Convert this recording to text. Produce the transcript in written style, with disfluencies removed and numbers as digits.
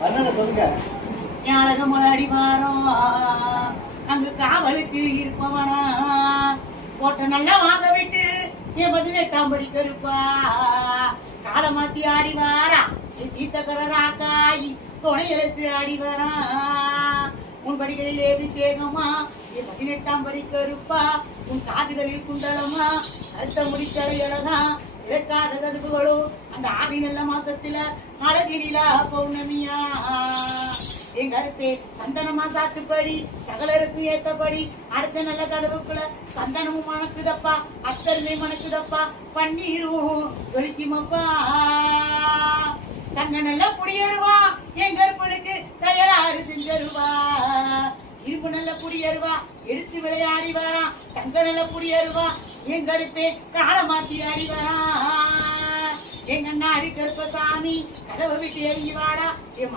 சொல்லுங்க. ஞானகமலடி வாரம் அங்கு காவலுக்கு இருப்பவனா போட்ட நல்லா வாங்க விட்டு என் 18ஆம் படி கருப்பா காலை மாத்தி ஆடி வாரா என் தீர்த்தகராக்காயி துணை இழைச்சு ஆடி வரா உன் படிகளில் அபிஷேகமா என் 18ஆம் படி கருப்பா உன் காதுகளில் குண்டலமா கருத்த முடித்த இழகா இறக்காத கருப்புகளோ அந்த ஆடி நல்ல மாசத்துல அழகிரிலா பௌர்ணமியா என் கருப்பே சந்தனமா சாத்துப்படி சகலருக்கு ஏத்தபடி அடுத்த நல்ல கதவுக்குள்ள சந்தனமும் மணக்குதப்பா அத்தருமே மணக்குதப்பா பன்னீரும் ஒழிக்குமப்பா தங்க நல்லா குடியேறுவா என் கருப்பனுக்கு தயாரு செஞ்சருவா இரும்பு நல்ல குடியேறுவா எடுத்து விளையாடி வரா தங்க நல்ல குடியேறுவா என் கருப்பே காலை மாத்தி ஆடி வரா எங்க அண்ணாடி கருப்பசாமி கதவை விட்டு இறங்கி வாடா என்